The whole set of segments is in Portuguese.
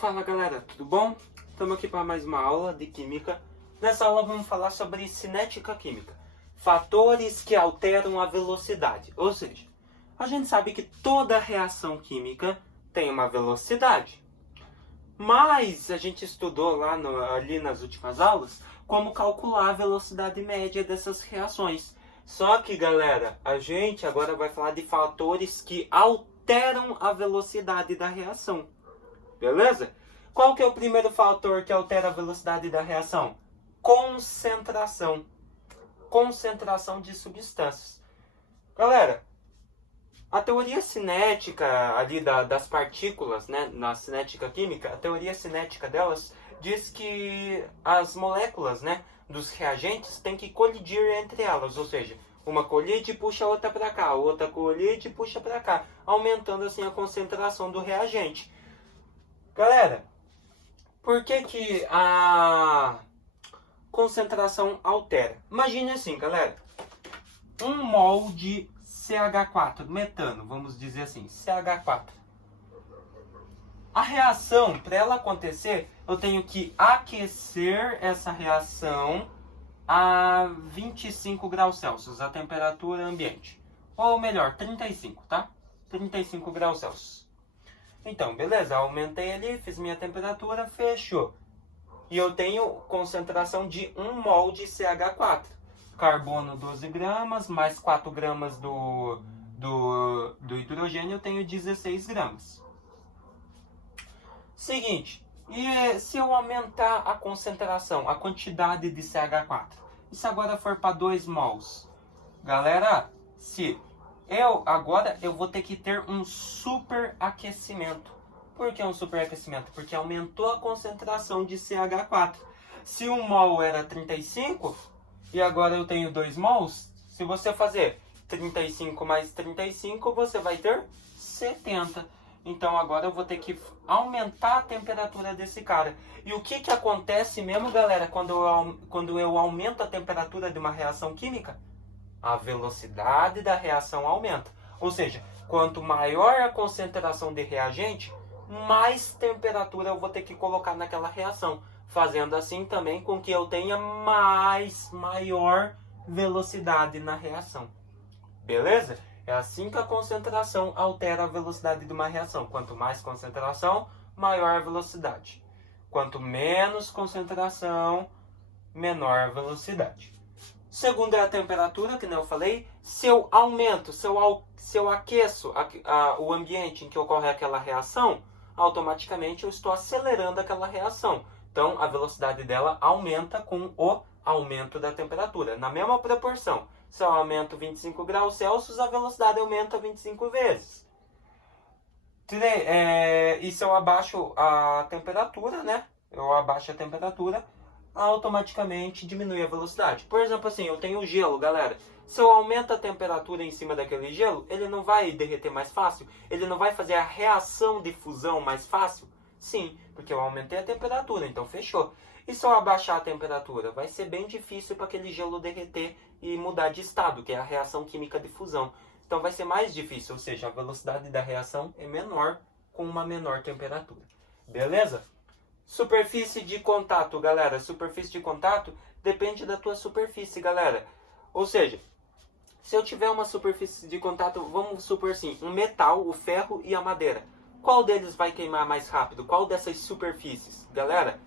Fala galera, tudo bom? Estamos aqui para mais uma aula de Química. Nessa aula vamos falar sobre cinética química. Fatores que alteram a velocidade. Ou seja, a gente sabe que toda reação química tem uma velocidade. Mas a gente estudou lá ali nas últimas aulas como calcular a velocidade média dessas reações. Só que galera, a gente agora vai falar de fatores que alteram a velocidade da reação. Beleza? Qual que é o primeiro fator que altera a velocidade da reação? Concentração. Concentração de substâncias. Galera, a teoria cinética ali das partículas, né, na cinética química, a teoria cinética delas diz que as moléculas, né, dos reagentes têm que colidir entre elas, ou seja, uma colide e puxa a outra para cá, outra colide e puxa para cá, aumentando assim a concentração do reagente. Galera, por que a concentração altera? Imagine assim, galera. 1 mol de CH4, metano, vamos dizer assim, CH4. A reação, para ela acontecer, eu tenho que aquecer essa reação a 25 graus Celsius, a temperatura ambiente. Ou melhor, 35, tá? 35 graus Celsius. Então, beleza, aumentei ali, fiz minha temperatura, fechou. E eu tenho concentração de 1 mol de CH4. Carbono 12 gramas, mais 4 gramas do hidrogênio, eu tenho 16 gramas. Seguinte, e se eu aumentar a concentração, a quantidade de CH4? E se agora for para 2 mols? Galera, agora eu vou ter que ter um superaquecimento. Por que um superaquecimento? Porque aumentou a concentração de CH4. Se 1 mol era 35 e agora eu tenho 2 mols, se você fazer 35 mais 35, você vai ter 70. Então agora eu vou ter que aumentar a temperatura desse cara. E o que acontece mesmo, galera, quando eu aumento a temperatura de uma reação química? A velocidade da reação aumenta. Ou seja, quanto maior a concentração de reagente, mais temperatura eu vou ter que colocar naquela reação. Fazendo assim também com que eu tenha maior velocidade na reação. Beleza? É assim que a concentração altera a velocidade de uma reação. Quanto mais concentração, maior a velocidade. Quanto menos concentração, menor a velocidade. Segundo é a temperatura, que nem eu falei. Se eu aumento, se eu aqueço o ambiente em que ocorre aquela reação, automaticamente eu estou acelerando aquela reação. Então, a velocidade dela aumenta com o aumento da temperatura. Na mesma proporção. Se eu aumento 25 graus Celsius, a velocidade aumenta 25 vezes. E se eu abaixo a temperatura, né? Eu abaixo a temperatura, automaticamente diminui a velocidade. Por exemplo, assim, eu tenho gelo, galera. Se eu aumento a temperatura em cima daquele gelo, ele não vai derreter mais fácil? Ele não vai fazer a reação de fusão mais fácil? Sim, porque eu aumentei a temperatura, então fechou. E se eu abaixar a temperatura? Vai ser bem difícil para aquele gelo derreter e mudar de estado, que é a reação química de fusão. Então vai ser mais difícil, ou seja, a velocidade da reação é menor com uma menor temperatura. Beleza? Superfície de contato, galera. Superfície de contato depende da tua superfície, galera. Ou seja, se eu tiver uma superfície de contato, vamos supor assim, um metal, o ferro e a madeira. Qual deles vai queimar mais rápido? Qual dessas superfícies? Galera,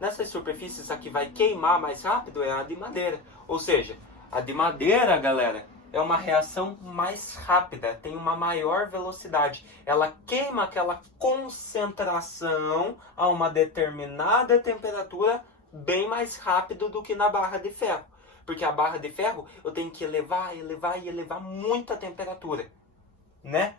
nessas superfícies a que vai queimar mais rápido é a de madeira. Ou seja, a de madeira, galera, é uma reação mais rápida, tem uma maior velocidade. Ela queima aquela concentração a uma determinada temperatura bem mais rápido do que na barra de ferro. Porque a barra de ferro eu tenho que elevar muito a temperatura, né?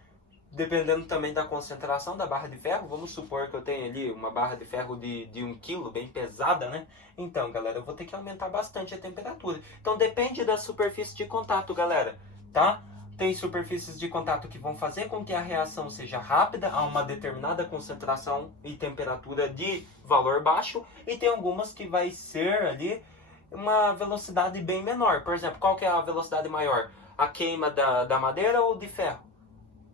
Dependendo também da concentração da barra de ferro, vamos supor que eu tenho ali uma barra de ferro de 1 kg, bem pesada, né? Então, galera, eu vou ter que aumentar bastante a temperatura. Então, depende da superfície de contato, galera, tá? Tem superfícies de contato que vão fazer com que a reação seja rápida a uma determinada concentração e temperatura de valor baixo. E tem algumas que vai ser ali uma velocidade bem menor. Por exemplo, qual que é a velocidade maior? A queima da madeira ou de ferro?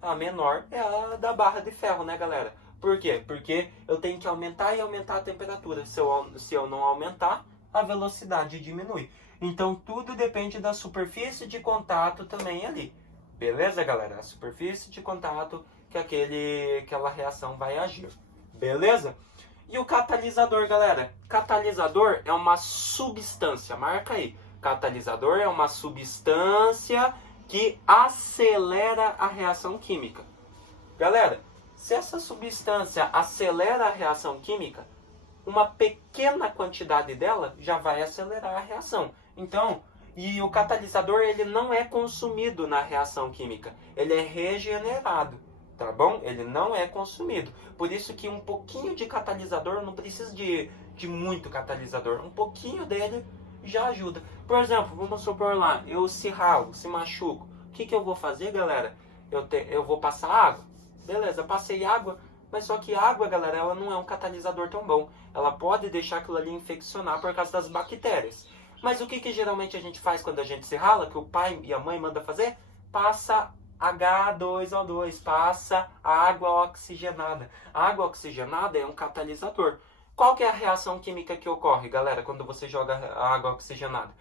A menor é a da barra de ferro, né, galera? Por quê? Porque eu tenho que aumentar e aumentar a temperatura. Se eu não aumentar, a velocidade diminui. Então tudo depende da superfície de contato também ali. Beleza, galera? A superfície de contato que aquela reação vai agir. Beleza? E o catalisador, galera? Catalisador é uma substância, marca aí. Catalisador é uma substância que acelera a reação química. Galera, se essa substância acelera a reação química, uma pequena quantidade dela já vai acelerar a reação. Então, e o catalisador ele não é consumido na reação química, ele é regenerado, tá bom? Ele não é consumido. Por isso que um pouquinho de catalisador, não precisa de muito catalisador, um pouquinho dele já ajuda. Por exemplo, vamos supor lá, eu se ralo, se machuco, o que eu vou fazer, galera? Eu vou passar água. Beleza, passei água, mas só que a água, galera, ela não é um catalisador tão bom. Ela pode deixar aquilo ali infeccionar por causa das bactérias. Mas o que geralmente a gente faz quando a gente se rala, que o pai e a mãe mandam fazer? Passa H2O2, passa água oxigenada. A água oxigenada é um catalisador. Qual que é a reação química que ocorre, galera, quando você joga a água oxigenada?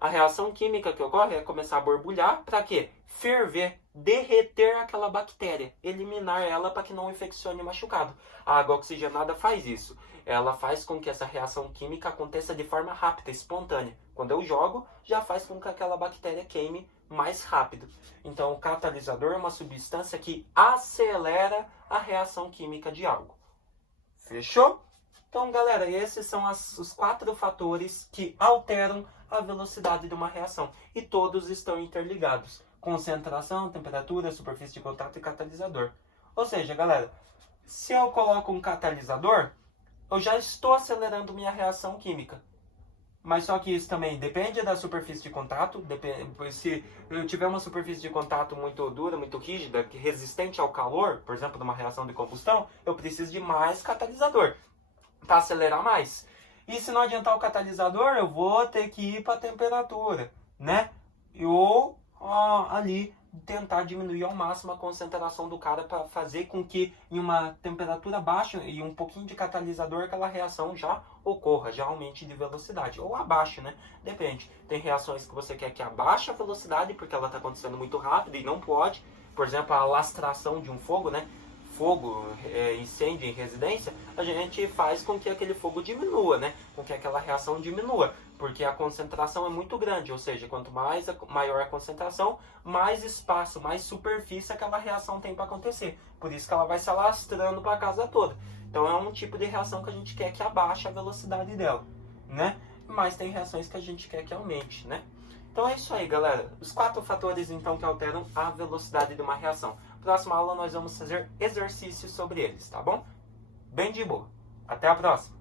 A reação química que ocorre é começar a borbulhar, para quê? Ferver, derreter aquela bactéria, eliminar ela para que não infeccione o machucado. A água oxigenada faz isso. Ela faz com que essa reação química aconteça de forma rápida, espontânea. Quando eu jogo, já faz com que aquela bactéria queime mais rápido. Então, o catalisador é uma substância que acelera a reação química de algo. Fechou? Então, galera, esses são os 4 fatores que alteram a velocidade de uma reação. E todos estão interligados. Concentração, temperatura, superfície de contato e catalisador. Ou seja, galera, se eu coloco um catalisador, eu já estou acelerando minha reação química. Mas só que isso também depende da superfície de contato. Se eu tiver uma superfície de contato muito dura, muito rígida, resistente ao calor, por exemplo, numa reação de combustão, eu preciso de mais catalisador para acelerar mais. E se não adiantar o catalisador, eu vou ter que ir para a temperatura, né? Ou ali tentar diminuir ao máximo a concentração do cara para fazer com que em uma temperatura baixa e um pouquinho de catalisador aquela reação já ocorra, já aumente de velocidade. Ou abaixe, né? Depende. Tem reações que você quer que abaixe a velocidade porque ela está acontecendo muito rápido e não pode. Por exemplo, a alastração de um fogo, né? Fogo, incêndio em residência, a gente faz com que aquele fogo diminua, né? Com que aquela reação diminua, porque a concentração é muito grande, ou seja, quanto maior a concentração, mais espaço, mais superfície aquela reação tem para acontecer. Por isso que ela vai se alastrando para a casa toda. Então é um tipo de reação que a gente quer que abaixe a velocidade dela, né? Mas tem reações que a gente quer que aumente, né? Então é isso aí, galera. Os 4 fatores, então, que alteram a velocidade de uma reação. Próxima aula nós vamos fazer exercícios sobre eles, tá bom? Bem de boa. Até a próxima!